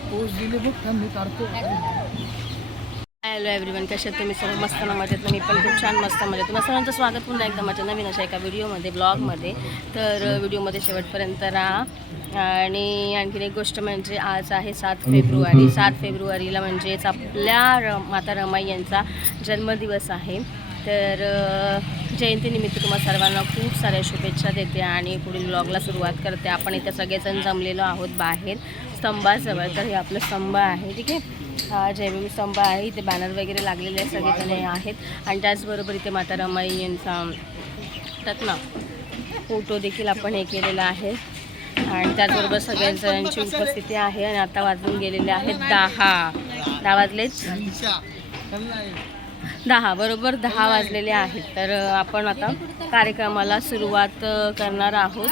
Post दिले बघ थांब मी काढतो. हॅलो एव्हरीवन, कसे आहेत तुम्ही सर्व? मस्त ना मजेत. मी पण खूप छान मस्त मजेत. तुम्हाला सर्वांचं स्वागत पुन्हा एकदा माझ्या नवीन अशा एका व्हिडिओमध्ये ब्लॉगमध्ये. तर व्हिडिओमध्ये शेवटपर्यंत राहा. आणि आणखीन एक गोष्ट म्हणजे आज आहे 7 फेब्रुवारी. 7 फेब्रुवारीला म्हणजेच आपल्या माता रमाई यांचा जन्मदिवस आहे. तर जयंतीनिमित्त तुम्हाला सर्वांना खूप साऱ्या शुभेच्छा देते आणि पुढील ब्लॉगला सुरुवात करते. आपण इथे सगळेजण जमलेलो आहोत बाहेर स्तंभाजवळ. तर हे आपलं स्तंभ आहे, ठीक आहे. हा जयभीम स्तंभ आहे. इथे बॅनर वगैरे लागलेले सगळेजण आहेत. आणि त्याचबरोबर इथे माता रमाई यांचा ना फोटो देखील आपण हे केलेला आहे. आणि त्याचबरोबर सगळ्यांची उपस्थिती आहे. आणि आता वाजून गेलेले आहेत 10 वाजलेच 10 बरोबर 10 वाजलेले आहेत. तर आपण आता कार्यक्रमाला सुरुवात करणार आहोत.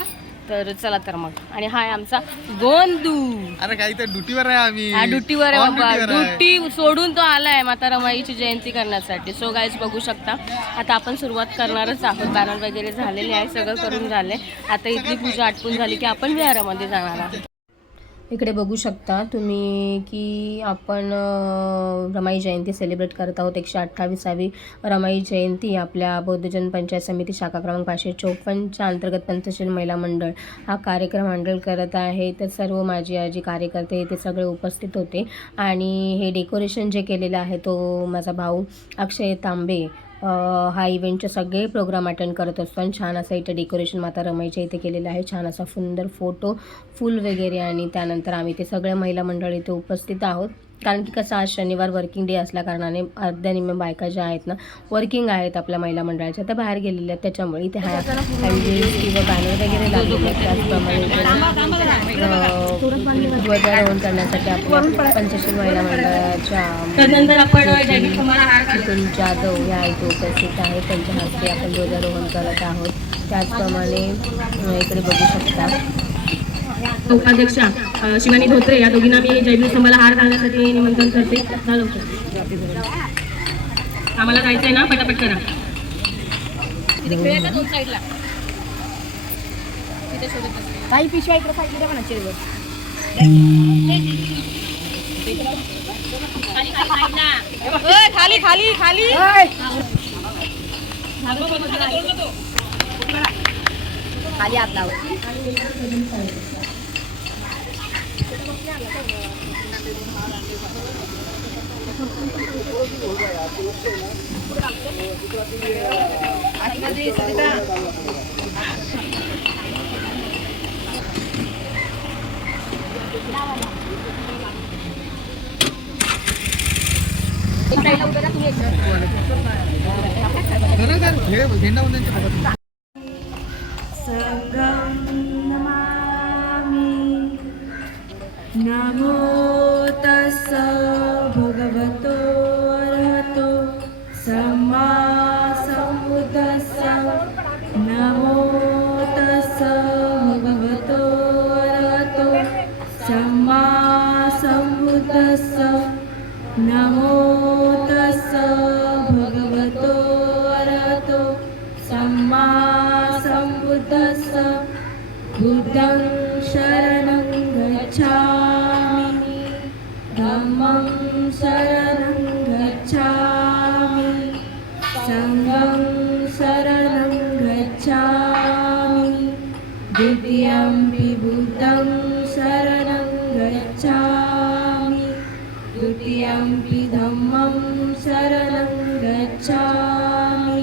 तर चला तर मग. आणि हा आहे आमचा गोंदू. अरे काही तर ड्युटीवर आहे आम्ही. हा ड्युटीवर आहे बाबा. ड्युटी सोडून तो आलाय माता रमाईची जयंती करण्यासाठी. सो गाईज बघू शकता. आता आपण सुरुवात करणारच आहोत. बॅनर वगैरे झालेले आहे, सगळं करून झाले. आता इथली पूजा आटपून झाली की आपण विहारामध्ये जाणार आहोत. इकडे बघू शकता तुम्ही की आपण रमाई जयंती सेलिब्रेट करत आहोत. 128वी रमाई जयंती आपल्या बौद्धजन पंचायत समिती शाखा क्रमांक 554च्या अंतर्गत पंचशील महिला मंडळ हा कार्यक्रम हँडल करत आहे. तर सर्व माझी आजी कार्यकर्ते ते सगळे उपस्थित होते. आणि हे डेकोरेशन जे केलेलं आहे तो माझा भाऊ अक्षय तांबे हा इव्हेंटचे सगळे प्रोग्राम अटेंड करत असतो. आणि छान असं इथे डेकोरेशन माता रमाईच्या इथे केलेलं आहे. छान असा सुंदर फोटो फुल वगैरे. आणि त्यानंतर आम्ही ते सगळ्या महिला मंडळ इथे उपस्थित आहोत. कारण की कसं आज शनिवार वर्किंग डे असल्याकारणाने अर्ध्यानिम्मे बायका ज्या आहेत ना वर्किंग आहेत आपल्या महिला मंडळाच्या, त्या बाहेर गेलेल्या आहेत. त्याच्यामुळे इथे हा हँडल्स किंवा बॅनर वगैरे लागलेले आहेत. त्याचप्रमाणे ध्वजारोहण करण्यासाठी आपल्या पंचशील महिला मंडळाच्या जाधव या इथे उपस्थित आहेत. त्यांच्या हस्ते आपण ध्वजारोहण करत आहोत. त्याचप्रमाणे इकडे बघू शकता उपाध्यक्षा शिवानी धोत्रे या दोघींना मी जयभीम स्तंभाला हार घालण्यासाठी निमंत्रण करते. आम्हाला जायचंय ना, पटापट करा. काही पिशव्या इकडे साईडला म्हणा चेअरवर. खाली खाली खाली खाली हात लाव. नमो तस्स भगवतो अरहतो सम्मा सम्बुद्धस्स. नमो तस्स भगवतो अरहतो सम्मा सम्बुद्धस्स. नमो तस्स भगवतो अरहतो सम्मा सम्बुद्धस्स. बुद्धं शरणं गच्छामि, धम्मं शरणं गच्छामि, संघं शरणं गच्छामि, द्वितीयंपि बुद्धं शरणं गच्छामि, द्वितीयंपि धम्मं शरणं गच्छामि,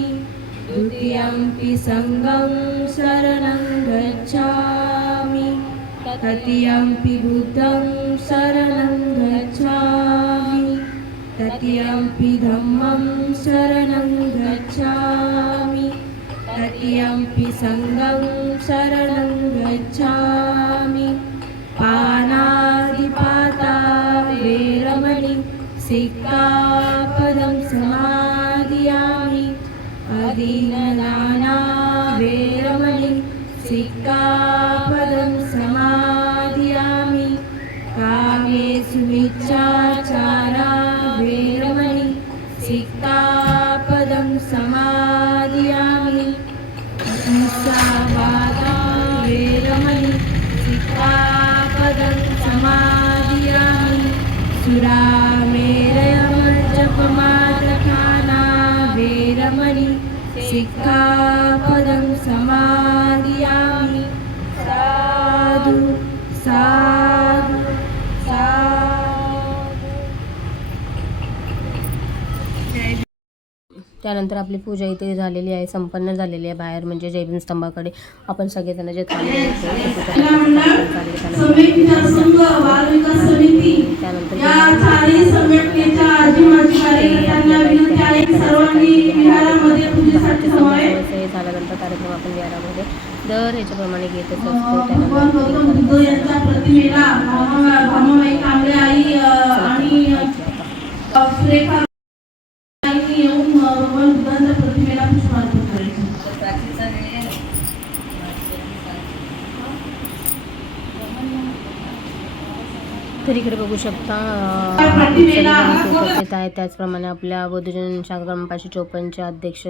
द्वितीयंपि संघं शरणं गच्छामि, तृतीयंपि बुद्धं शरणं गच्छामि, तृतीयंपि धम्मं शरणं गच्छामि, तृतीयंपि संघं शरणं गच्छामि. पानादिपाता वेरमणि सिक्खापदं समादियामि. अदीनदाना वेरमणि सिक्खापदं समादियामि. कामेषु मिच्छाचारा वेरमणि सिक्खापदं समादियामि. अहिंसावादा वेरमणि सिक्खापदं समादियामि. सुरामेरयमजपमादखाना वेरमणि सिक्खापदं समादियामि साधु साधु त्यानंतर आपली पूजा इथे झालेली आहे, संपन्न झालेली आहे. बाहेर म्हणजे जयभीम स्तंभाकडे आपण सगळेजण जे थांबले झाल्यानंतर कार्यक्रम आपण विहारामध्ये दर ह्याच्याप्रमाणे घेत असतो. तर इकडे बघू शकता उपस्थित आहे. त्याचप्रमाणे आपल्या बौद्धजन शाखा क्रमांक 554चे अध्यक्ष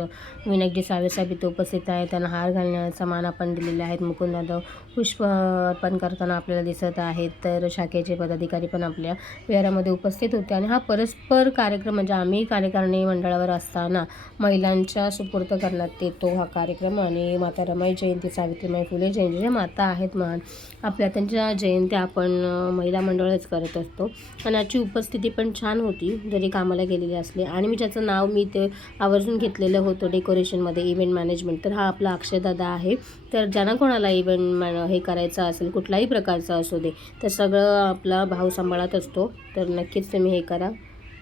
विनायकजी सावे साहेब इथे उपस्थित आहे. त्यांना हार घालण्याचा मान आपण दिलेले आहेत. मुकुंददादा पुष्प अर्पण करताना आपल्याला दिसत आहेत. तर शाखेचे पदाधिकारी पण आपल्या विहारामध्ये उपस्थित होते आणि हा परस्पर कार्यक्रम म्हणजे आम्ही कार्यकारिणी मंडळावर असताना महिलांच्या सुपूर्द करण्यात येतो हा कार्यक्रम. आणि माता रमाई जयंती, सावित्रीबाई फुले जयंती ज्या माता आहेत महान आपल्या, त्यांच्या जयंत्या आपण महिला मंडळच करत असतो. आणि याची उपस्थिती पण छान होती जरी कामाला गेलेली असले. आणि मी ज्याचं नाव मी ते आवर्जून घेतलेलं होतं डेकोरेशनमध्ये, इव्हेंट मॅनेजमेंट, तर हा आपला अक्षयदादा आहे. तर ज्यांना कोणाला इव्हेंट हे करायचं असेल कुठलाही प्रकारचं असू दे तर सगळं आपला भाऊ सांभाळत असतो. तर नक्कीच तुम्ही हे करा,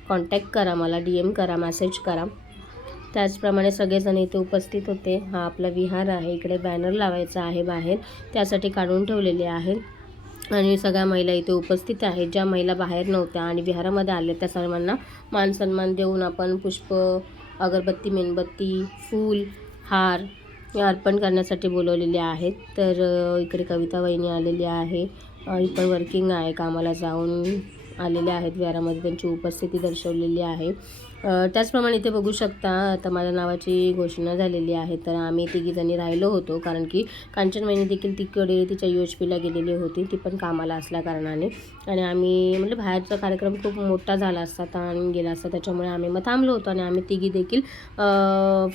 कॉन्टॅक्ट करा, मला DM करा, मेसेज करा. त्याचप्रमाणे सगळेजण इथे उपस्थित होते. हा आपला विहार आहे. इकडे बॅनर लावायचा आहे बाहेर, त्यासाठी काढून ठेवलेले आहेत. आणि सगळ्या महिला इथे उपस्थित आहेत. ज्या महिला बाहेर नव्हत्या आणि विहारामध्ये आल्या त्या सर्वांना मान सन्मान देऊन आपण पुष्प, अगरबत्ती, मेणबत्ती, फूल, हार अर्पण करण्यासाठी बोलवलेले आहेत. तर इकडे कविता वहिनी आलेली आहे, ही पण वर्किंग आहे, कामाला जाऊन आलेले आहेत. विहारामध्ये त्यांची उपस्थिती दर्शवलेली आहे. त्याचप्रमाणे इथे बघू शकता आता माझ्या नावाची घोषणा झालेली आहे. तर आम्ही तिघीजणी राहिलो होतो कारण की कांचन वहिनी देखील तिकडे तिच्या UHPला गेलेली होती, ती पण कामाला असल्याकारणाने. आणि आम्ही म्हणजे बाहेरचा कार्यक्रम खूप मोठा झाला असता तर गेला असता, त्याच्यामुळे आम्ही मग थांबलो होतो. आणि आम्ही तिघी देखील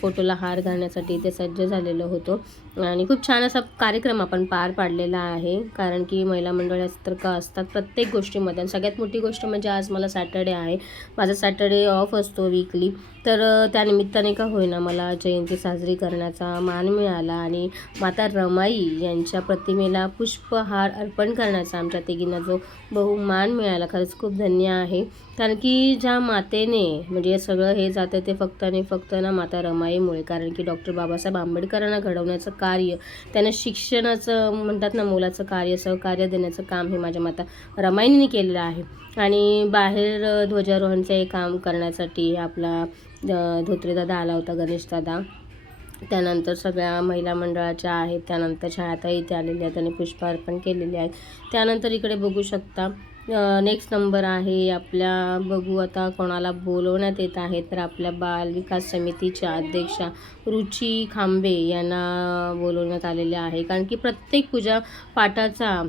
फोटोला हार घालण्यासाठी इथे सज्ज झालेलो होतो. आणि खूप छान असा कार्यक्रम आपण पार पाडलेला आहे. कारण की महिला मंडळ तर का असतात प्रत्येक गोष्टीमध्ये. आणि सगळ्यात मोठी गोष्ट म्हणजे आज मला सॅटर्डे आहे, माझा सॅटर्डे ऑफ असतो वीकली. तर त्यानिमित्ताने का होईना मला जयंती साजरी करण्याचा मान मिळाला आणि माता रमाई यांच्या प्रतिमेला पुष्पहार अर्पण करण्याचा आमच्या तिघींना जो बहुमान मिळाला, खरंच खूप धन्य आहे. कारण की ज्या मातेने म्हणजे सगळं हे जातं ते फक्त आणि फक्त ना माता रमाईमुळे. कारण की डॉक्टर बाबासाहेब आंबेडकरांना घडवण्याचं कार्य, त्यांना शिक्षणाचं म्हणतात ना मोलाचं कार्य, सहकार्य देण्याचं काम हे माझ्या माता रमाईंनी केलेलं आहे. आणि बाहेर ध्वजारोहणचं हे काम करण्यासाठी आपला धोत्रेदादा आला होता, गणेशदादा. त्यानंतर सगळ्या महिला मंडळाच्या आहेत. त्यानंतर छायाताई इथे आलेल्या आहेत आणि पुष्प अर्पण केलेले आहेत. त्यानंतर इकडे बघू शकता नेक्स्ट नंबर आहे आपल्या, बघू आता कोणाला बोलवण्यात येत आहे. तर आपल्या बाल विकास समितीच्या अध्यक्षा रुची खांबे यांना बोलवण्यात आलेले आहे. कारण की प्रत्येक पूजा पाठाचा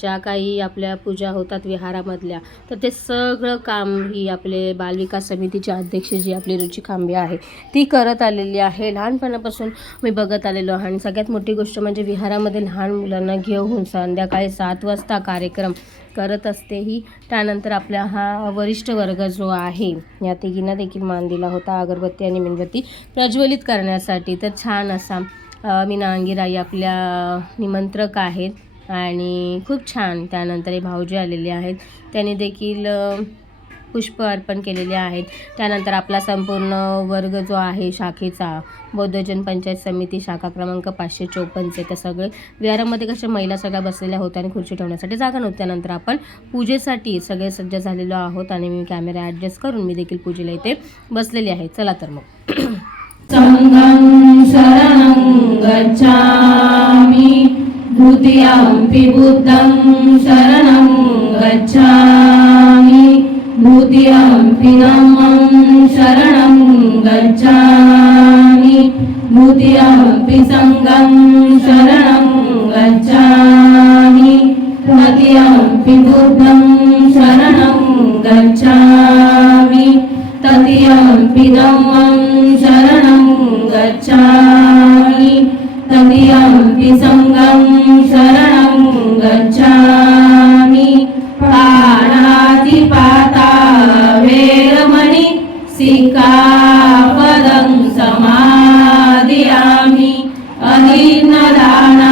ज्या काही आपल्या पूजा होतात विहारामधल्या, तर ते सगळं काम ही आपले बालविकास समितीचे अध्यक्ष जी आपली रुची खांबे आहे ती करत आलेली आहे. लहानपणापासून मी बघत आलेलो आहे. आणि सगळ्यात मोठी गोष्ट म्हणजे विहारामध्ये लहान मुलांना घेऊन संध्याकाळी 7 वाजता कार्यक्रम करत असते ही. त्यानंतर आपला हा वरिष्ठ वर्ग जो आहे या तिघींना देखील मान दिला होता अगरबत्ती आणि मेणबत्ती प्रज्वलित करण्यासाठी. तर छान असा मीना अंगिराई आपल्या निमंत्रक आहेत आणि खूप छान. त्यानंतर हे भाऊजी आलेले आहेत, त्यांनी देखील पुष्प अर्पण केलेले आहेत. त्यानंतर आपला संपूर्ण वर्ग जो आहे शाखेचा, बौद्धजन पंचायत समिती शाखा क्रमांक 554चे, त्या सगळे विहारामध्ये कशा महिला सगळ्या बसलेल्या होत्या आणि खुर्ची ठेवण्यासाठी जागा नव्हती. त्यानंतर आपण पूजेसाठी सगळे सज्ज झालेलो आहोत आणि मी कॅमेरा ॲडजस्ट करून मी देखील पूजेला इथे बसलेली आहे. चला तर मग संगं शरणं गच्छामि द्वितीयंपि बुद्धं शरणं गच्छामि द्वितीयंपि धम्मं शरणं गच्छामि द्वितीयंपि संघं शरणं गच्छामि तृतीयंपि बुद्धं शरणं गच्छामि सिक्कापदं समादियामि अहिर्नदाना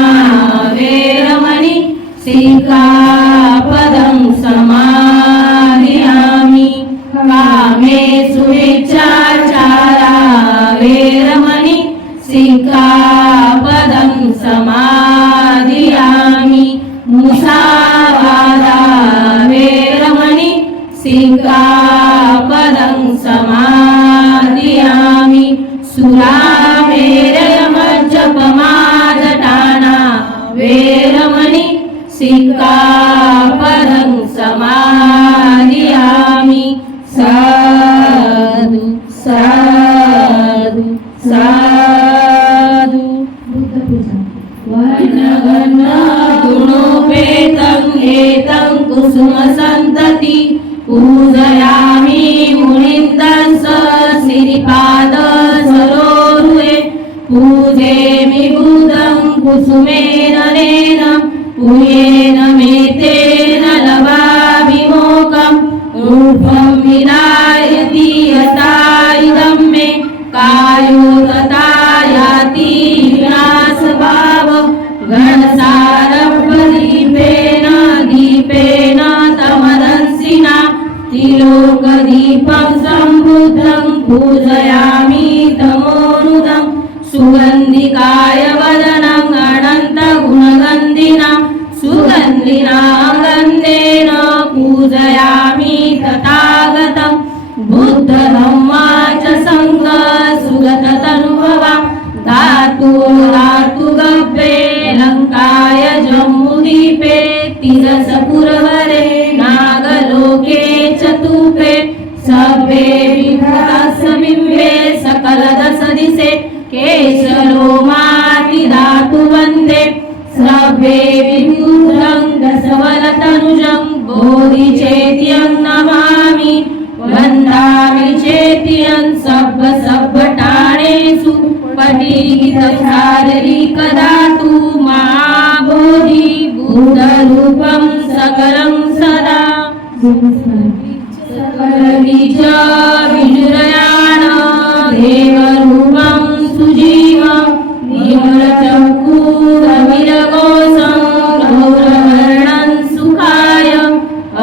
वेरमणि सिक्कापदं समादियामि कामेषु मिच्छाचारा वेरमणि सिक्कापदं समादियामि मुसावादा वेरमणि सिक्कापदं समादियामि सुरामेरयमज्जपमादटाना वेरमणि सिक्कापदं समादियामि साधु साधु साधु वर्णगण गुणोपेतं एतं कुसुमसन्तति पूजयामि मुनिन्दं श्रीपाद सरोरुहे पूजेमि बुधं कुसुमेन नेन पूयेन मेतेन लवाभिमोकं रूपं विनायति यथा इदं मे कायो तथा याति विनाशभाव गणसारभदीपेन दीपेन तमदंसिना त्रिलोकदीपं सम्बुद्धं पूजयामि तमोनुदं सुगन्धिकाय वदनं अनन्तगुणगन्धिना सुगन्धिना गन्धेन पूजयामि तथागतं बुद्धधम्मा च संघ सुगततनुभवा धातु गव्ये लङ्काय जम्बूद्वीपे तिरसपुरवरे नागलोके चतुपे सभ्ये विभ्रतसबिम्बे सकलदशदिशे केशलोमाति धातु वन्दे श्रव्ये विद्युतं दशवलतनुजं बोधिचेत्यं नमामि वन्दामि चेत्यं सब्बटाणेषु पठितं शारीरिकधातु महाबोधि बुद्धरूपं सकलं सदा सकलबीज विजुरयाण देवरूपं सुजीवं निर्मलचक्षुरविरगोषं गौरवर्णं सुखाय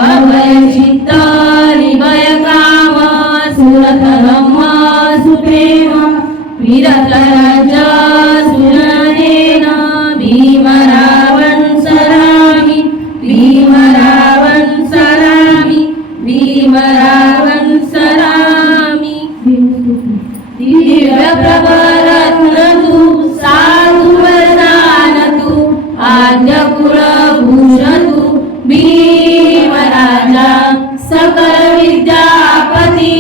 अभयचित्त निभयकाम सुरतरम सुप्रेम विरतरज सुरनेन भीमरावं सरामि भीमरावं सरामि भीमरावं सरामि दिव्यप्रभरत्नतु साधुवरदानतु आद्यकुलभूषतु भीमराजा सकलविद्यापति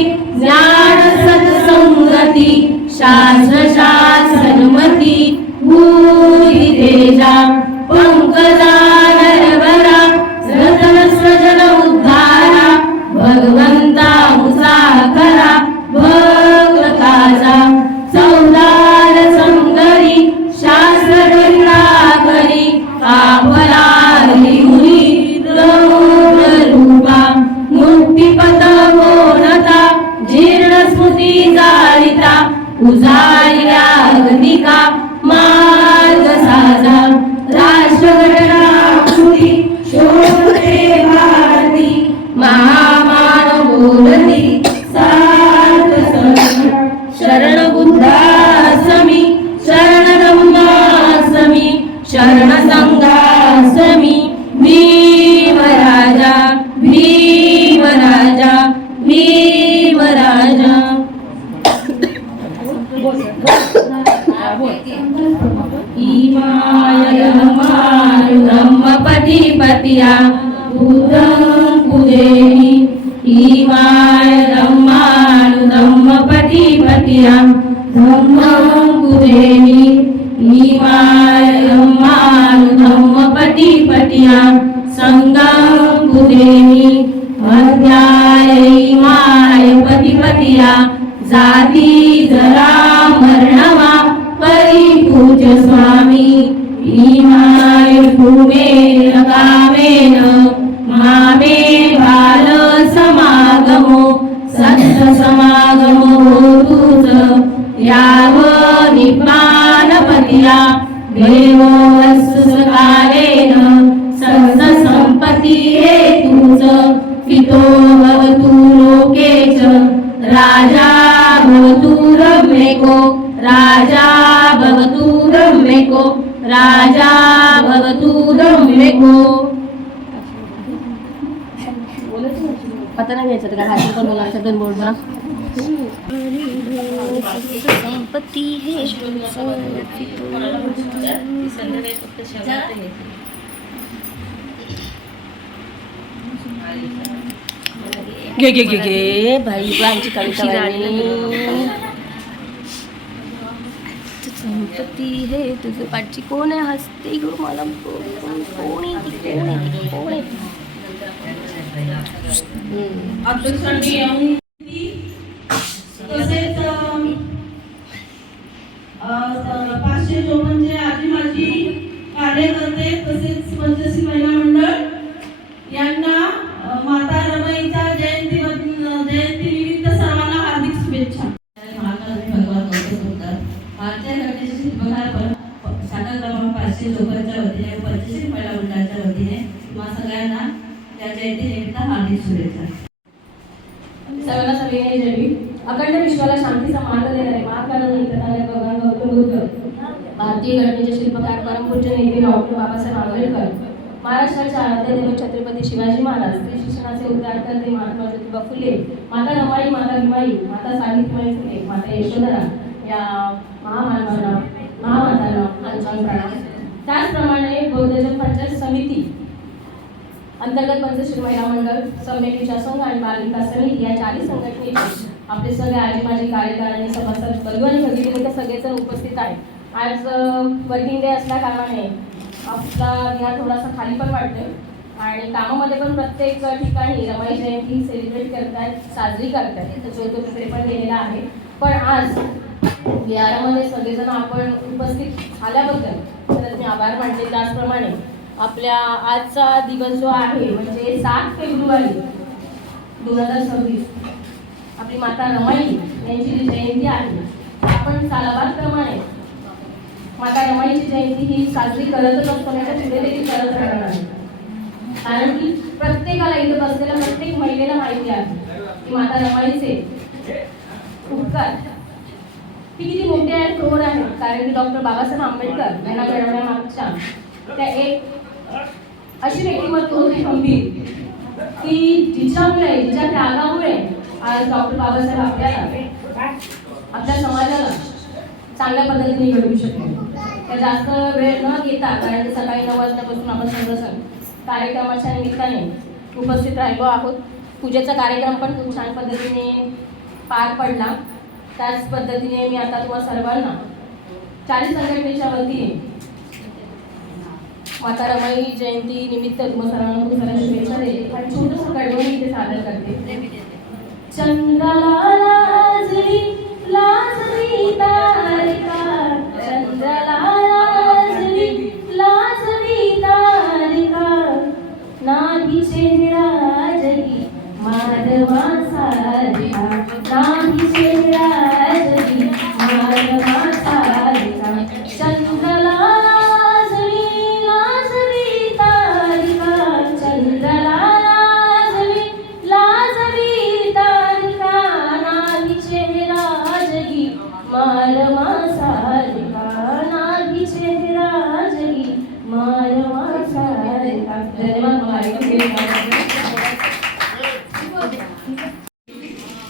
ज्ञानसत्संगति शास्त्रशास्त्रनुमति भूरितेजा पंकजानरवरा सजन उद्धारा भगवंता मुसाखरा भक्तकाजा सौदार संगरी शास्त्रग्रंथाकरी आपलारी मुनी रूपा मुक्तिपथगोनता जीर्णस्मृती जाळिता उजाळल्या अग्निका मार्ग साजा राष्ट्रघटना कृती शोभते भारती महामानव बोलती सार्थ शरण बुद्धासमी शरण धम्मासमी शरण संघासमी भीमराजा भीमराजा भीमराजा ब्रह्मपतिपतिया बुद्धं पूजेमि इमाय ब्रह्मपतिपतिया धम्मं पूजेमि इमाय ब्रह्मपतिपतिया संघं पूजेमि अध्याय इमाय पतिपतिया जाती जरा मरणवा परिपूज्य स्वामी इमाय भूमेन कामेन मामे बाल समागमो सत्त समागमो समागम हो तुझ याव निपानपतिया देवो वत्सकारेण सहज संपत्ती हे तुझ पितो भवतु लोके च राजा भवतु रम्यको राजा भवतु रम्यको राजा भवतु रम्यको. पता नाही घ्यायचं का भाषण पण बोलायचं दोन बोर्ड ना. संपत्ती हे घे घे घे घे भाई आमची कविता संपत्ती हे तुझं पाठची कोण आहे हसते ग मला कोण आहे तसेच 554 आजी माजी कार्यकर्ते तसेच पंचशील महिला मंडळ यांना माता रमाईच्या जयंती निमित्त सर्वांना हार्दिक शुभेच्छा. भगवान भारतीय घटनेचे शिल्पकार शाखा क्रमांक 554च्या वतीने पंचशील महिला मंडळाच्या वतीने तुम्हा सगळ्यांना त्या जयंती निमित्त हार्दिक शुभेच्छा. सर्वांना सविनय जय भीम. अखंड विश्वाला शांतीचा मार्ग देणारे महाकारण कथानक भगवान गौतम बुद्ध, भारतीय घटनेचे शिल्पकार परमपूज्य नेते डॉक्टर बाबासाहेब आंबेडकर, महाराष्ट्राचे आराध्य दैवत छत्रपती शिवाजी महाराज, स्त्री शिक्षणाचे उद्धारकर्ते महात्मा ज्योतिबा फुले, माता रमाई, माता भीमाई, माता सावित्रीबाई फुले, माता यशोधरा या महामातांना आमचा प्रणाम. त्याचप्रमाणे बौद्धजन पंचायत समिती अंतर्गत पंचशील महिला मंडळ, सम्यक विचार संघ आणि बाल विकास समिती या चारही संघटनेचे आपले सगळे आजी माजी कार्यकारिणी सभासद बंधू आणि भगिनींचे सगळेजण उपस्थित आहेत. आज वर्किंग डे असल्या कारणाने आपला ह्या थोडासा खाली पण वाटतोय आणि कामामध्ये पण प्रत्येक ठिकाणी रमाई जयंती सेलिब्रेट करतात, साजरी करतात, जो तो तिकडे पण गेलेला आहे. पण आज बिहारामध्ये सगळेजण आपण उपस्थित झाल्याबद्दल तर मी आभार मानते. त्याचप्रमाणे आपल्या आजचा दिवस जो आहे म्हणजे 7 फेब्रुवारी 2026 आपली माता रमाई यांची जी जयंती आहे, आपण सालाबादप्रमाणे माता रमाईची जयंती ही साजरी करतच असतो, त्याच्या पुढे देखील करत राहणार आहे. कारण की प्रत्येकाला इथं बसलेल्या प्रत्येक महिलेला माहिती आहे की माता रमाईचे उपकार ती किती मोठे आहेत, क्रोड आहेत. कारण की डॉक्टर बाबासाहेब आंबेडकर यांना घडवण्यामागच्या त्या एक अशी व्यक्तिमत्व होती खंबीर की जिच्यामुळे जिच्या त्यागामुळे आज डॉक्टर बाबासाहेब आपल्या समाजाला चांगल्या पद्धतीने घडवू शकतो. त्या जास्त वेळ न घेता, कारण की सकाळी 9 वाजल्यापासून आपण सर्वजण कार्यक्रमाच्या निमित्ताने उपस्थित राहिलो आहोत. पूजेचा कार्यक्रम पण खूप छान पद्धतीने पार पडला. त्याच पद्धतीने मी आता तुम्हा सर्वांना 40 संघटनेच्या वतीने माता रमाई जयंती निमित्त तुम्हा सर्वांना खूप साऱ्या शुभेच्छा देते आणि छोटंसं कडवं इथे सादर करते. चंद्राला लाजली लाजली तारिका, चंद्राला लाजली लाजली तारिका, नाही चेहरा जगी माधवा सारिका, नाही चेहरा जगी माधवा सारिका, चंद्राला लाजली लाजली तारिका, चंद्राला लाजली लाजली तारिका, नाही चेहरा जगी माधवा सारिका, नाही चेहरा जगी माधवा सारिका.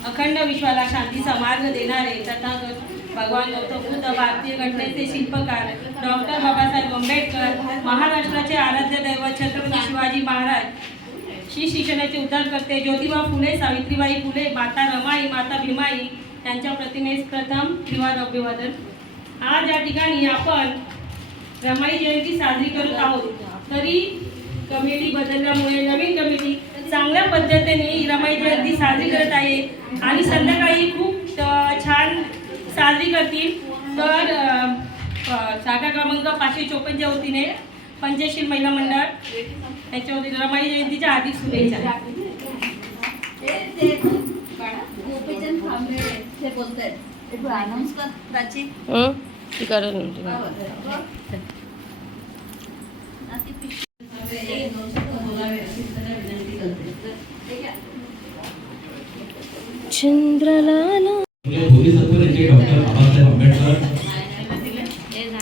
अखंड विश्वाला शांतीचा मार्ग देणारे तथागत भगवान गौतम बुद्ध, भारतीय घटनेचे शिल्पकार डॉक्टर बाबासाहेब आंबेडकर, महाराष्ट्राचे आराध्य दैवत छत्रपती शिवाजी महाराज, श्री शिक्षणाचे उद्धारकर्ते ज्योतिबा फुले, सावित्रीबाई फुले, माता रमाई, माता भीमाई यांच्या प्रतिमेस प्रथम त्रिवार अभिवादन. आज या ठिकाणी आपण रमाई जयंती साजरी करत आहोत. तरी कमिटी बदलल्यामुळे नवीन कमिटी चांगल्या पद्धतीने ही रमाई जयंती साजरी करत आहे आणि संध्याकाळी खूप छान साजरी करतील. तर शाखा क्रमांक 554च्या वतीने पंचशील महिला मंडळ याच्या वतीने रमाई जयंतीच्या हार्दिक शुभेच्छा. ती करत चंद्रलाला बोधिसत्वचे डॉक्टर बाबासाहेब आंबेडकर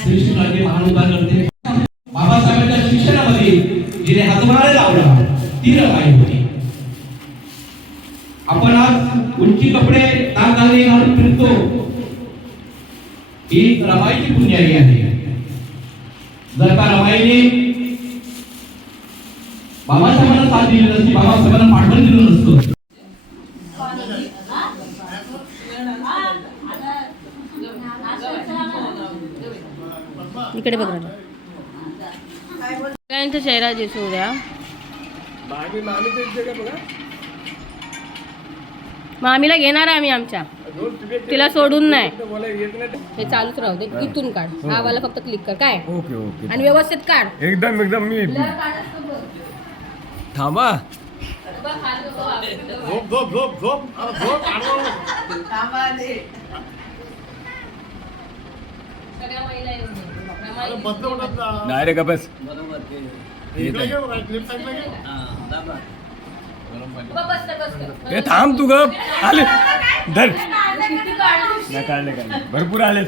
श्री शिवराजे महानुभाव करते बाबासाहेबांच्या शिक्षणामध्ये जिने हातभार लावला ती रमाई होती. आपण आज उंची कपडे दागदागिने घालून फिरतो ही रमाईची पुण्याई आहे. जर का रमाईने बाबासाहेबांना साथ दिली नसती, बाबासाहेबांना पाठवून दिलं नसतं, इकडे बघ ना सगळ्यांचा चेहरा दिसू द्या. मामीला घेणार आम्ही आमच्या, तिला सोडून नाही. हे चालूच राहू दे. इथून काढ, हा वाला फक्त क्लिक कर काय. ओके ओके आणि व्यवस्थित काढ. एकदम एकदम मी थांबा. झोप झोप झोप झोप झोप डायरेक्ट बस हे थांब तू गप आले धर भरपूर आले.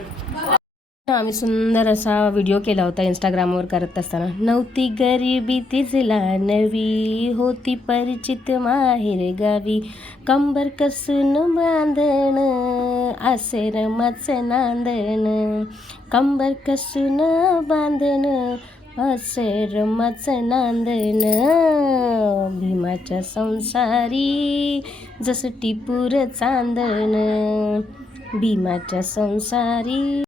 आम्ही सुंदर असा व्हिडिओ केला होता इंस्टाग्रामवर करत असताना. नव्हती गरिबी तिजला नवी, होती परिचित माहेर गावी, कंबर कसून बांधण असे रमाच नांदण, कंबर कसून बांधण असे रमाच नांदण, भीमाच्या संसारी जस टिपूर चांदण, भीमाच्या संसारी